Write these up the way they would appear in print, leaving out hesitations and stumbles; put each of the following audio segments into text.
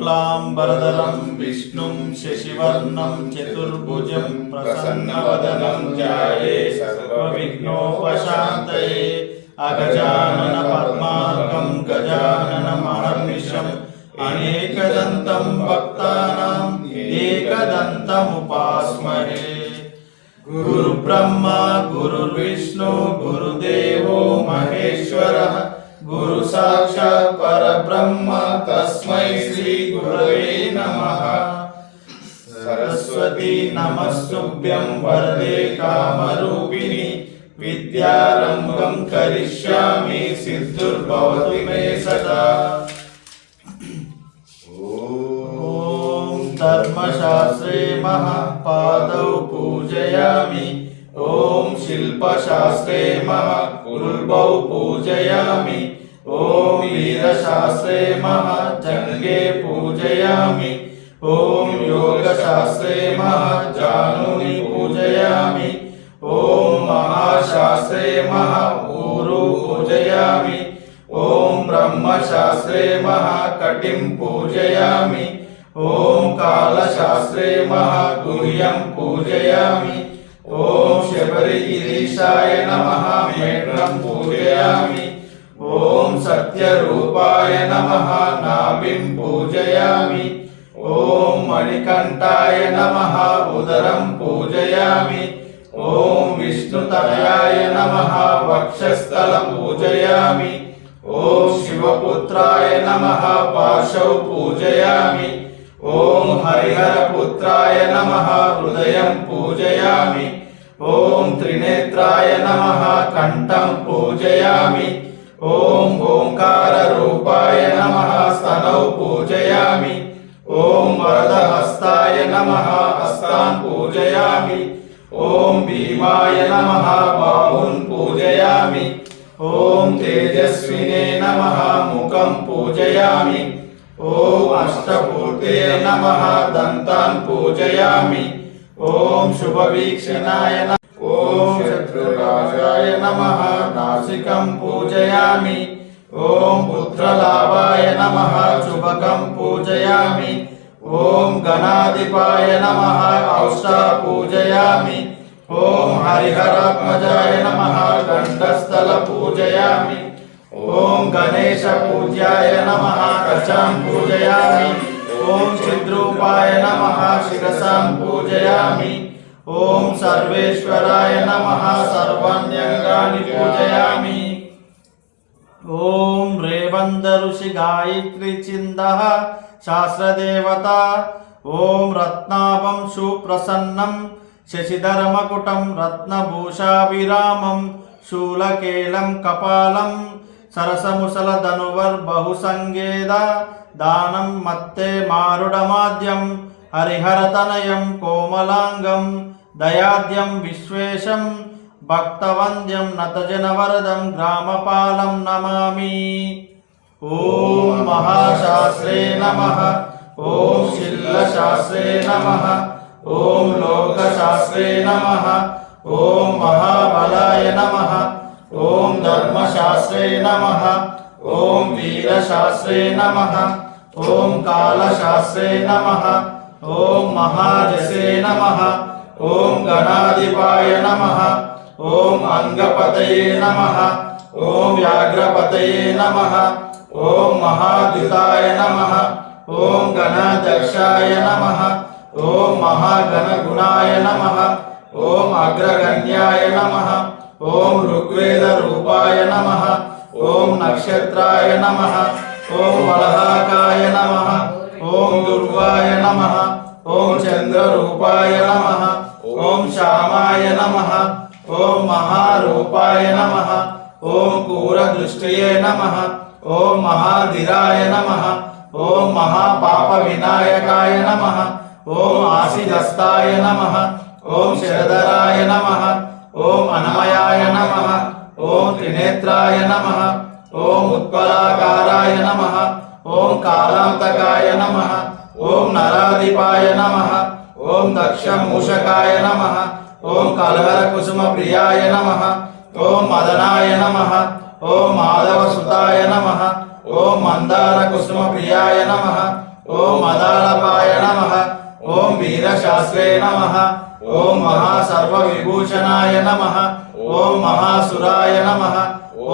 शुक्लांबरधरं विष्णुं शशिवर्णं चतुर्भुजं प्रसन्नवदनं ध्यायेत् सर्वविघ्नोपशान्तये अगजानन पद्मार्कं गजाननमहर्निशम् अनेकदन्तं भक्तानां एकदन्तमुपास्महे। गुरुब्रह्मा गुरुर्विष्णु गुरुदेवो महेश्वरः गुरु साक्षात् परब्रह्म तस्मै श्री गुरवे नमः। सरस्वती नमस्तुभ्यं वरदे कामरूपिणि विद्यारम्भं करिष्यामि सिद्धिर्भवतु मे सदा। धर्मशास्त्रे महापादौ पूजयामि ओम शिल्पशास्त्रे महाकुल्बौ पूजयामि ओम वीरशास्त्रे महाजङ्गे पूजयामि ओम योगशास्त्रे महाजानुनि पूजयामि ओम महाशास्त्रे महाऊरु पूजयामि ओम ब्रह्मशास्त्रे महाकटिं पूजयामि ओम कालशास्त्रे महागुह्यं पूजयामि ओम शबरिगिरीशाय नमः मेढ्रं पूजयामि ओम सत्यरूपाय नमः नाभिं पूजयामि ओम मणिकण्ठाय नमः उदरं पूजयामि ओम विष्णुतनयाय नमः वक्षस्थलं पूजयामि ओम शिवपुत्राय नमः पार्श्वं पूजयामि ओम हरिहरपुत्राय नमः हृदयं पूजयामि ओम त्रिनेत्राय नमः कंठं पूजयामि ओम ओंकाररूपाय नमः स्तनौ पूजयामि ओम वरदहस्ताय नमः हस्तान् पूजयामि ओम भीमाय नमः बाहुन् पूजयामि ओम तेजस्विने नमः मुखं पूजयामि ओम अष्टपूर्तये नमः दन्तान् पूजयामि ओम शुभवीक्षणाय नमः ओम शत्रुनाशाय नमः नासिकं पूजयामि ओम पुत्रलाभाय नमः चुबकं पूजयामि ओम गणाधिपाय नमः औष्ठा पूजयामि ओम हरिहरात्मजाय नमः गण्डस्थल पूजयामि ओम गणेश पूज्याय नमः कचां पूजयामि ओम चिद्रूपाय नमः शिरसां पूजयामि ओम सर्वेश्वराय नमः सर्वाण्यङ्गानि पूजयामि ओम रेवन्द ऋषि गायत्री चिन्दः शास्त्रदेवता ओम रत्नाभं सुप्रसन्नं शशिधरमकुटं रत्नभूषाभिरामं शूलकेलं कपालं सरसमुसलधनुर्बहुसंगेद दानं मत्ते मारुडमाद्यं हरिहरतनयं कोमलांगं दयाद्यं विश्वेशं भक्तवन्द्यं नतजनवरदं ग्रामपालं नमामि। ओम महाशास्त्रे नमः ओम शिल्पशास्त्रे नमः ओम लोकशास्त्रे नमः ओम महाबलाय नमः ओम धर्मशास्त्रे नमः ओम वीरशास्त्रे नमः ओम कालशास्त्रे नमः ओम महाजसे नमः ओम गणाधिपाय नमः ओम अंगपतये नमः ओम व्याघ्रपतये नमः ओम महाद्युताय नमः ओम गणाध्यक्षाय नमः ओम महागणगुणाय नमः ओम अग्रगण्याय नमः ओम ऋग्वेद रूपाय नमः ओम नक्षत्राय नमः ओम वलहाकाय नमः ओम दुर्वाय नमः ओम चंद्ररूपाय नमः ओम श्यामाय नमः ओम महारूपाय नमः ओम कूरदृष्टये नमः ओम महाधीराय नमः ओम महापापविनायकाय नमः ओम आसिदस्ताय नमः ओम शरधराय नमः ओम अनमयाय नमः ओम त्रिनेत्राय नमः ओम उत्पलाकाराय नमः ओम कालांतकाय नमः ओम नराधिपाय नमः ओम दक्षमूषकाय नमः ओम कलहरकुसुमप्रियाय नमः ओम मदनाय नमः ओम माधवसुताय नमः ओम मंदारकुसुमप्रियाय नमः ఓం మదాళపాయ నమః ఓం వీరశాస్త్రే నమః ఓం మహాసర్వవిభూషణాయ నమః ఓం మహాసురాయ నమః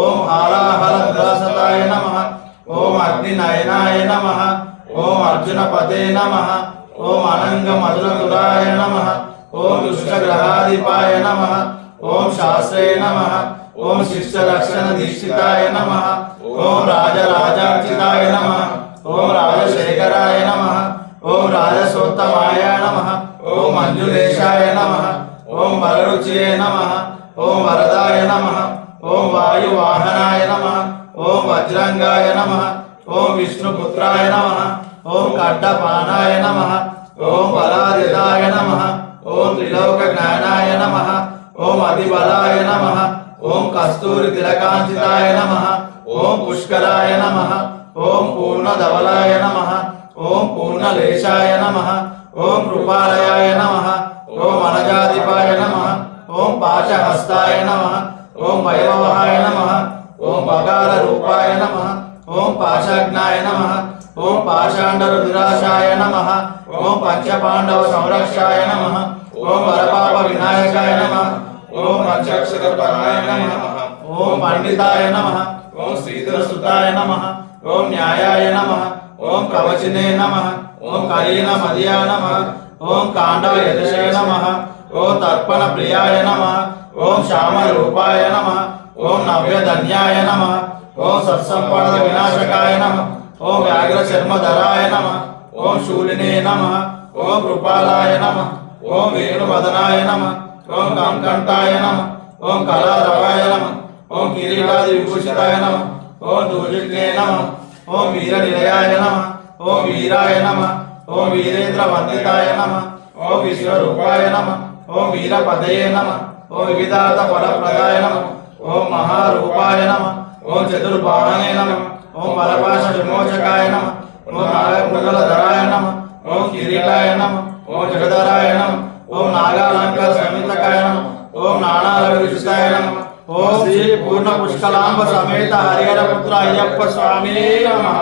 ఓం హాలాహలద్రాసతాయ నమః ఓం అగ్నినయనాయ నమః ఓం అర్జునపతే నమః ఓం అనంగమధురతురాయ నమః ఓం దుష్టగ్రహాధిపాయ నమః ఓం శాస్త్రే నమః ఓం శిష్టరక్షణ దీక్షితాయ నమః ఓం రాజరాజార్చితాయ నమః ఓం రాజశేఖరాయ నమః ఓం రాజసోత్తమాయ నమః ఓం మంజులేశాయ నమః ఓం వరరుచే నమః ఓం వరదాయ నమః ఓం వాయువాహనాయ నమః ఓం వజ్రంగాయ నమః ఓం విష్ణుపుత్రాయ నమః ఓం ఖడ్డపానాయ నమః ఓం బలాదితాయ నమః ఓం త్రిలోక జ్ఞానాయ నమః ఓం అధిబలాయ నమః ఓం కస్తూరి తిలకాంచితాయ నమః ఓం పుష్కరాయ నమః ఓం పూర్ణధవలాయ నమః ఓం పూర్ణలేశాయ నమః ఓం కృపాలయాయ నమః ఓం అనజాధిపాయ నమః ఓం పాశహస్తాయ నమః ఓం వైభవాయ నమః ఓం బగార రూపాయ నమః ఓం పాశాజ్ఞాయ నమః ఓం పాషాండరుద్రాశాయ నమః ఓం పంచపాండవ సంరక్షాయ నమః ఓం వరపాప వినాయకాయ నమః ఓం పంచాక్షరపరాయ నమః ఓం పండితాయ నమః ఓం శ్రీధరసుతాయ నమః ఓం న్యాయాయ నమః ఓం కవచినే నమః ఓం కలీన మదియా నమః ఓం కాండవ యదశే నమః ఓం తర్పణ ప్రియాయ నమః ఓం శ్యామ రూపాయ నమః ఓం నవ్యధన్యాయ నమః ఓం సత్సంపద వినాశకాయ నమః ఓం వ్యాఘ్ర చర్మధరాయ నమః ఓం శూలినే నమః ఓం కృపాలాయ నమః ఓం వేణువదనాయ నమః ఓం కంకంఠాయ నమః ఓం కళారవాయ నమః ఓం కిరీటాది విభూషితాయ నమః ఓం దూజిగ్నే నమః ఓం వీరనిలయాయ నమః ఓం వీరాయ నమః ఓం వీరేంద్ర వందితాయ నమః ఓం విశ్వరూపాయ నమః ఓం వీరపదయే నమః ఓం వివిధాత ఫలప్రదాయ నమః ఓం మహారూపాయ నమః ఓం చతుర్బాహనే నమః ఓం పరపాశ విమోచకాయ నమః ఓం నాగమృగలధరాయ నమః ఓం కిరీటాయ నమః ఓం జగధరాయ నమః ఓం నాగాలంకార సంయుతకాయ నమః ఓం నానాల విశిష్టాయ నమః ఓం శ్రీ పూర్ణ పుష్కలాంబ సమేత హరిహర పుత్ర అయ్యప్ప స్వామి నమః.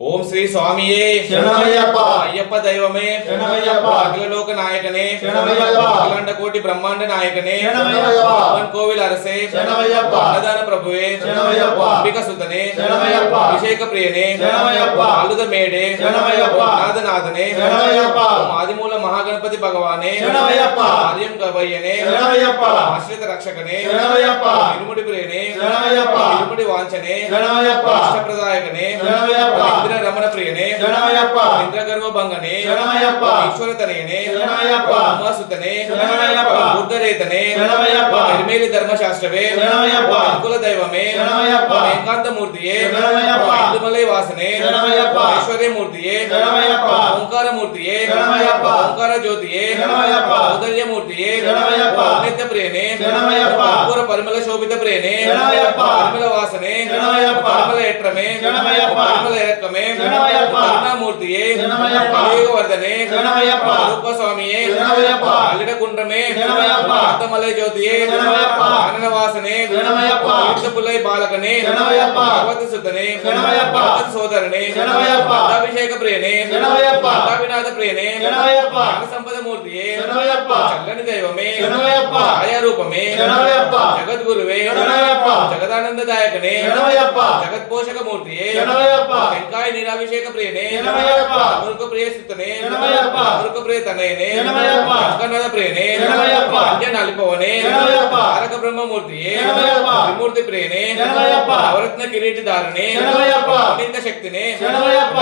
ఓం శ్రీ స్వామియే శరణమయ్యప్ప. అయ్యప్ప దైవమే శరణమయ్యప్ప. అఖిలలోక నాయకనే శరణమయ్యప్ప. అఖిలాండ కోటి బ్రహ్మాండ నాయకనే శరణమయ్యప్ప. పవన్ కోవిల్ అరసే శరణమయ్యప్ప. అన్నదాన ప్రభువే శరణమయ్యప్ప. అంబిక సుతనే శరణమయ్యప్ప. అభిషేక ప్రియనే శరణమయ్యప్ప. ఆలుద మేడే శరణమయ్యప్ప. నాదనాథనే శరణమయ్యప్ప. ఆదిమూల మహాగణపతి భగవానే శరణమయ్యప్ప. ఆర్యం గవయ్యనే శరణమయ్యప్ప. ఆశ్రిత రక్షకనే శరణమయ్యప్ప. ఇరుముడి ప్రియనే శరణమయ్యప్ప. ఇరుముడి వాంఛనే శరణమయ్యప్ప. ఇష్టప్రదాయకనే శరణమయ్యప్ప. ఇంద్ర రమణ ప్రియనే శరణమయ్యప్ప. ఇంద్ర గర్వభంగనే శరణమయ్యప్ప. ఈశ్వర తనయనే శరణమయ్యప్ప. ఉమాసుతనే శరణమయ్యప్ప. బుద్ధరేతనే శరణమయ్యప్ప. నిర్మేలి ధర్మశాస్త్రవే శరణమయ్యప్ప. కుల దైవమే శరణమయ్యప్ప. ఏకాంతమూర్తియే శరణమయ్యప్ప. ఇందుమలై వాసనే శరణమయ్యప్ప. ఐశ్వర్యమూర్తియే శరణమయ్యప్ప. ఓంకారమూర్తియే శరణమయ్యప్ప. ఓంకార జ్యోతియే శరణమయ్యప్ప. ఔదర్యమూర్తియే శరణమయ్యప్ప. నిత్య ప్రియనే శరణమయ్యప్ప. పూర పరిమళ శోభిత ప్రియనే శరణమయ్యప్ప. పరిమళ వాసనే శరణమయ్యప్ప. పరిమళ ఎట్రమే శరణమయ్యప్ప. పరిమళ ఎక్కమే శరణమయ్యప్ప. కరుణామూర్తియే శరణమయ్యప్ప. కలియుగవర్ధనే శరణమయ్యప్ప. రూపస్వామియే శరణమయ్యప్ప. అల్లిడ కుండ్రమే శరణమయ్యప్ప. కాంతమలై జ్యోతియే శరణమయ్యప్ప. ఆననవాసనే శరణమయ్యప్ప. పుల్లై బాలకనే శరణమయ్యప్ప. భగవతి సుతనే శరణమయ్యప్ప. భగవతి సోదరనే శరణమయ్యప్ప. అభిషేక ప్రియనే శరణమయ్యప్ప. వినాథ ప్రియనే శరణమయ్యప్ప. సంపద మూర్తియే శరణమయ్యప్ప. చల్లని దైవమే శరణమయ్యప్ప. ఛాయారూపమే శరణమయ్యప్ప. జగద్గురువే శరణమయ్యప్ప. జగదానందదాయకనే శరణమయ్యప్ప. జగత్పోషక మూర్తియే శరణమయ్యప్ప. వెంకాయ నీరాభిషేక ప్రియనే శరణమయ్యప్ప. అమృక ప్రియ స్థితనే శరణమయ్యప్ప. అమృక ప్రియ తనయనే శరణమయ్యప్ప. అంకనాథ ప్రియనే శరణమయ్యప్ప. అంజనాలిపవనే శరణమయ్యప్ప. తారక బ్రహ్మమూర్తియే శరణమయ్యప్ప. త్రిమూర్తి ప్రియనే శరణమయ్యప్ప. నవరత్న కిరీటి ధారణే శరణమయ్యప్ప. అనిత శక్తినే శరణమయ్యప్ప.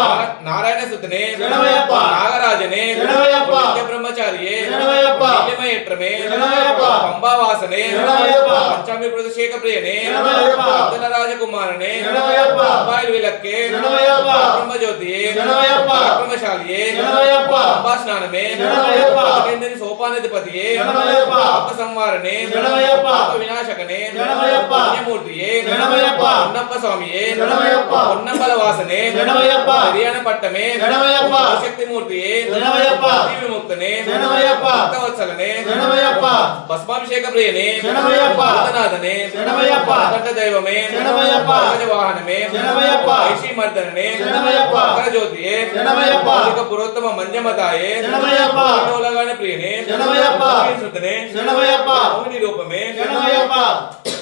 నారాయణ సుతనే శరణమయ్యప్ప. నాగరాజనే శరణమయ్యప్ప. నిత్య బ్రహ్మచారియే శరణమయ్యప్ప. నిత్యమయత్రమే శరణమయ్యప్ప. పంబావాసనే శరణమయ్యప్ప. పంచామి ప్రతిషేక ప్రియనే శరణమయ్యప్ప. అబ్దుల రాజకుమారనే శరణమయ్యప్ప. అబ్బాయిలు విలక్కే శరణమయ్యప్ప. బ్రహ్మజ్యోతియే శరణమయ్యప్ప. బ్రహ్మశాలి బ్రహ్మచారియే శరణమయ్యప్ప. అంబా స్నానమే శరణమయ్యప్ప. అభినందని సోపానాధిపతియే శరణమయ్యప్ప. పాప సంవారణే శరణమయ్యప్ప. పాప వినాశకనే శరణమయ్యప్ప. పుణ్యమూర్తియే శరణమయ్యప్ప. ఉన్నప్ప స్వామియే శరణమయ్యప్ప. ఉన్నంబల వాసనే శరణమయ్యప్ప. హరియాణ పట్టమే శరణమయ్యప్ప. శక్తి మూర్తియే శరణమయ్యప్ప. విముక్తనే శరణమయ్యప్ప. భక్తవత్సలనే శరణమయ్యప్ప. భస్మాభిషేక ప్రియనే శరణమయ్యప్ప. భూతనాథనే శరణమయ్యప్ప. భగవంత దైవమే శరణమయ్యప్ప. వాహనమే శరణమయ్యప్ప. ఐషీమర్దననే శరణమయ్యప్ప. జ్యోతియే శరణమయ్యప్ప. పురోత్తమ మంజమతాయే శరణమయ్యప్ప. మూలగాన ప్రియనే శరణమయ్యప్ప. సుతనే శరణమయ్యప్ప. ఓం నిరూపమే శరణమయ్యప్ప.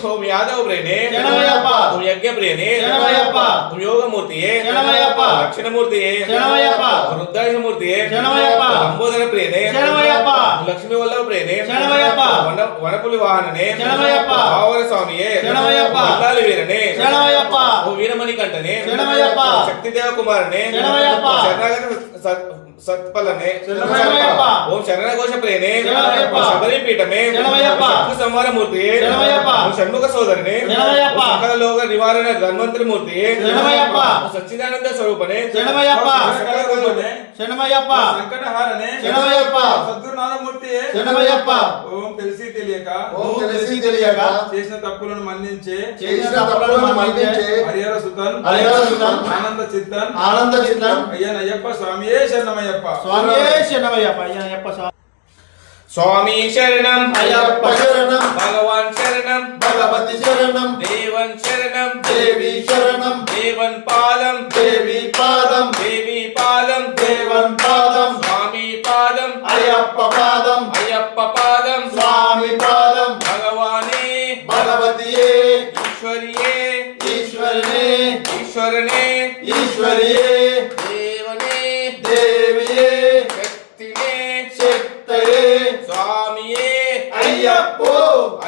ఓం యాదవ ప్రియనే శరణమయ్యప్ప. ఓం యజ్ఞ ప్రియనే శరణమయ్యప్ప. ఓం యోగమూర్తియే శరణమయ్యప్ప. దక్షిణమూర్తియే శరణమయ్యప్ప. రుద్రాక్షమూర్తియే శరణమయ్యప్ప. లంబోదర ప్రియనే శరణమయ్యప్ప. లక్ష్మీ వల్లభ ప్రియనే శరణమయ్యప్ప. వనపులి వాహననే శరణమయ్యప్ప. భావర స్వామియే శరణమయ్యప్ప. మల్లాలి వీరనే శరణమయ్యప్ప. ఓ వీరమణి కంటనే శరణమయ్యప్ప. శక్తిదేవ కుమారనే శరణమయ్యప్ప. శరణాగత సత్పలనే శరణమయ్యప్ప. ఓం శరణఘోష ప్రియనే శరణమయ్యప్ప. శబరి పీఠమే శరణమయ్యప్ప. శత్రు సంహారమూర్తియే శరణమయ్యప్ప. ఓం షణ్ముఖ సోదరనే శరణమయ్యప్ప. సకల లోక నివారణ ధన్వంతరి మూర్తియే శరణమయ్యప్ప. ఓం సచ్చిదానంద స్వరూపనే శరణమయ్యప్ప. శరణమయ్యప్ప. శరణమయ్యప్ప. సంకటహారనే శరణమయ్యప్ప. సద్గురునాథమూర్తి శరణమయ్యప్ప. ఓం తెలిసి తెలియక ఓం తెలిసి తెలియక చేసిన తప్పులను మన్నించే చేసిన తప్పులను మన్నించే హరిహర సుతన్ హరిహర సుతన్ ఆనంద చిత్తన్ ఆనంద చిత్తం అయ్యనయ్యప్ప స్వామియే శరణమయ్యప్ప. స్వామియే శరణమయ్యప్ప. అయ్యప్ప స్వామి. స్వామి శరణం అయ్యప్ప శరణం. భగవాన్ శరణం భగవతి శరణం. దేవన్ శరణం దేవి శరణం. దేవన్ పాదం దేవి పాదం. దేవి పాదం దేవన్ పాదం. స్వామి పాదం అయ్యప్ప పాదం. అయ్యప్ప పాదం స్వామి పాదం. భగవానే భగవతియే ఈశ్వరియే ఈశ్వరనే. ఈశ్వరనే ఈశ్వరియే దేవనే దేవియే శక్తినే శక్తయే స్వామియే అయ్యప్పో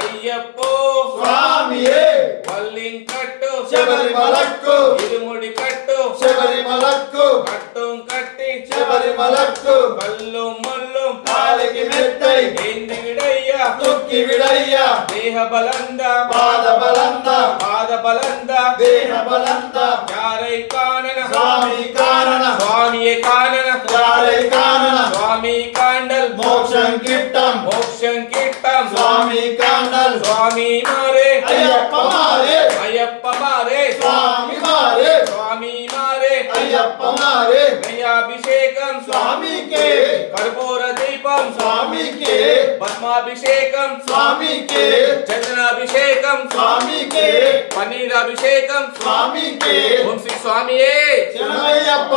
అయ్యప్పో స్వామియే వల్లింకట్టు శబరిమలక్కు ఇరుముడి కట్టు శబరిమలక్కు కట్టం కట్టి శబరిమలక్కు కల్లు ముల్లు కాలికి మెత్తై ఏంది విడయ్య తుక్కి విడయ్య దేహ బలంద పాద బలంద పాద బలంద దేహ బలంద యారై కానన స్వామి కానన స్వామియే కానన యారై కానన స్వామి కాండల్ మోక్షం కిట్టం మోక్షం కిట్టం స్వామి కాండల్ స్వామి మారే అయ్యప్ప మారే అయ్యప్ప మారే స్వామి మారే స్వామి మారే అయ్యప్ప మారే నయాభిషేకం స్వామికే కర్పూర దీపం స్వామికే పద్మాభిషేకం స్వామికే చందనాభిషేకం స్వామికే పన్నీరాభిషేకం స్వామికే ఓం శ్రీ స్వామియే శరణమయ్యప్ప.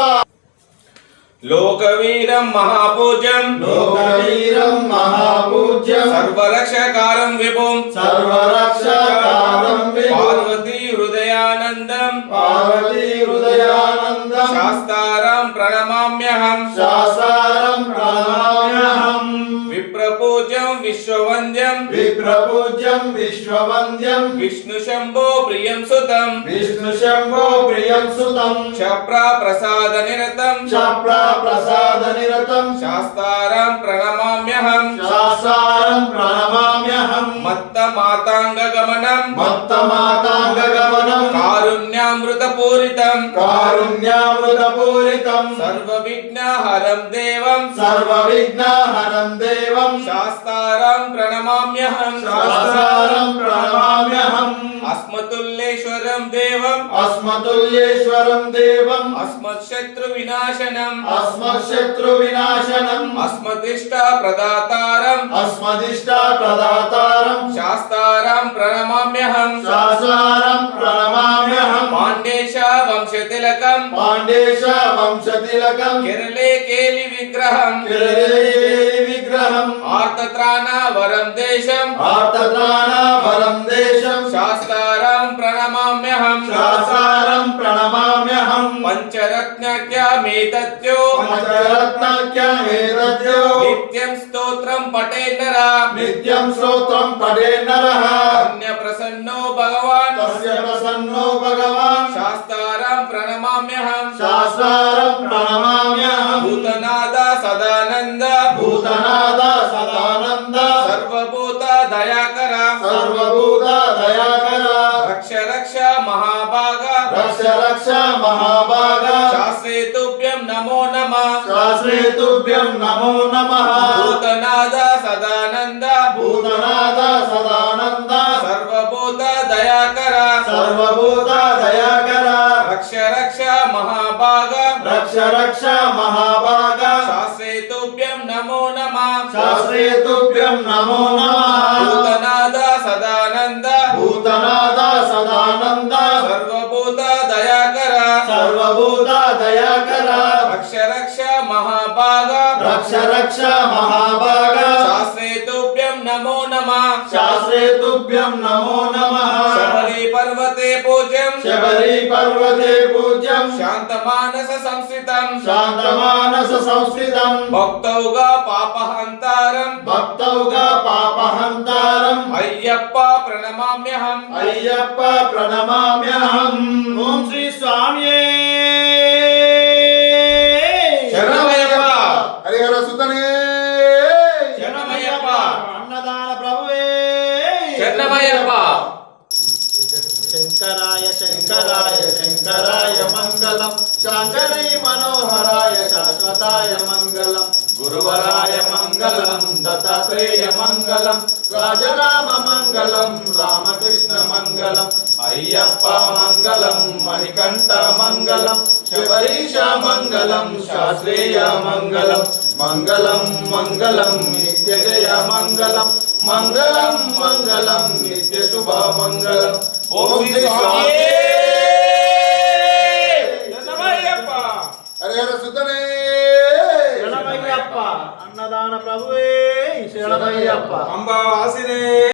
లోకవీరం మహాపూజ్యం లోకవీరం మహాపూజ్యం సర్వరక్షకారం విభుం సర్వరక్షకారం విభుం పార్వతీ హృదయానందం పార్వతీ హృదయానందం శాస్తారం ప్రణమామ్యహం శాసారం ప్రణమామ్యహం విప్రపూజ్యం విశ్వవంద్యం విప్రపూజ్యం విశ్వవంద్యం విష్ణు శంభో ప్రియం సుతం విష్ణు శంభో ప్రియం సుతం క్షప్రా ప్రసాద నిరతం క్షప్రా ప్రసాద నిరతం శాస్తారం ప్రణమామ్యహం శాసారం ప్రణమామ్యహం మత్త మాతాంగ గమనం మత్త మాతాంగ గమనం కారుణ్యామృత పూరితం కారుణ్యామృత పూరితం సర్వ విఘ్నహరం దేవం సర్వ విఘ్నహరం దేవం శాస్తారం ప్రణమామ్యహం శాసారం ప్రణమామ్యహం అస్మతుల్యేశ్వరం దేవం అస్మతుల్యేశ్వరం దేవం అస్మత్శత్రు వినాశనం అస్మశత్రు వినాశనం అస్మదిష్ట ప్రదాతారం అస్మదిష్ట ప్రదాతారం శాస్తారం ప్రణమామ్యహం శాసారం ప్రణమామ్యహం పాండేశ వంశతిలకం పాండేశ వంశతిలకం కేరళే కేలి విగ్రహం కేరళేలి విగ్రహం ఆర్తత్రాణ వరం దేశం ఆర్తత్రాణ వరం దేశం శాస్తారం ప్రణమామ్యహం శాసారం ప్రణమామ్యహం పంచరత్నక్యమేతత్యో పంచరత్నాఖ్యమేతద్యో నిత్యం స్తోత్రం పఠేన్నరా నిత్యం స్తోత్రం పఠే నరః అన్య ప్రసన్నో భగవాన్ తస్య ప్రసన్నో భగవాన్ శాస్తారం ప్రణమామ్యహం శాస్త్రారం ప్రణమామ్యహం భూతనాద సదానంద భూతనాద సదానంద సర్వభూత దయాకర సర్వభూత దయాకర రక్ష రక్ష మహాభాగ రక్ష రక్ష మహాభాగ శాస్త్రే తుభ్యం తుభ్యం నమో నమః శాస్త్రే తుభ్యం నమో నమః భూతనాద సదానంద భూతనాథ సదానంద సర్వభూత దయాకర సర్వభూత దయాకర రక్ష రక్ష మహాభాగ రక్ష రక్ష మహాభాగ శాస్త్రే తుభ్యం నమో నమః శాస్త్రే తుభ్యం నమో నమః భూతనాద సదానంద భూతనాథ సదానంద సర్వభూత దయాకర సర్వభూత దయాకర రక్ష రక్ష మహాభాగ రక్ష రక్ష మహాభాగ శాస్త్రే తుభ్యం నమో నమః శాస్త్రే తుభ్యం నమో నమః శబరి పర్వతే పూజ్యం శబరి పర్వతే పూజ్యం శాంతమానస సంస్థితం శాంతమానస సంస్థితం భక్తౌగా పాపహంతారం భక్తౌగా పాపహంతారం అయ్యప్ప ప్రణమామ్యహం అయ్యప్ప ప్రణమామ్యహం ఓం శ్రీ స్వామియే శరణమయ్యప్ప హరిహర సుతనే శరణమయ్యప్ప అన్నదాన ప్రభువే శరణమయ్యప్ప శంకరాయ శంకరాయ శంకరాయ మంగళం శాంకరీ మనోహరాయ శాశ్వతాయ మంగళం గురువరాయ మంగళం దత్తాత్రేయ మంగళం రాజరామ మంగళం రామకృష్ణ మంగళం అయ్యప్ప మంగళం మణికంఠ మంగళం శబరీష మంగళం శాస్త్రేయ మంగళం మంగళం మంగళం నిత్య జయ మంగళం మంగళం మంగళం నిత్య శుభ మంగళం ఓం శ్రీ స్వామియే శరణమయ్యప్ప హరిహర సుతనే శరణమయ్యప్ప అన్నదాన ప్రభువే శరణమయ్యప్ప అంబావాసినే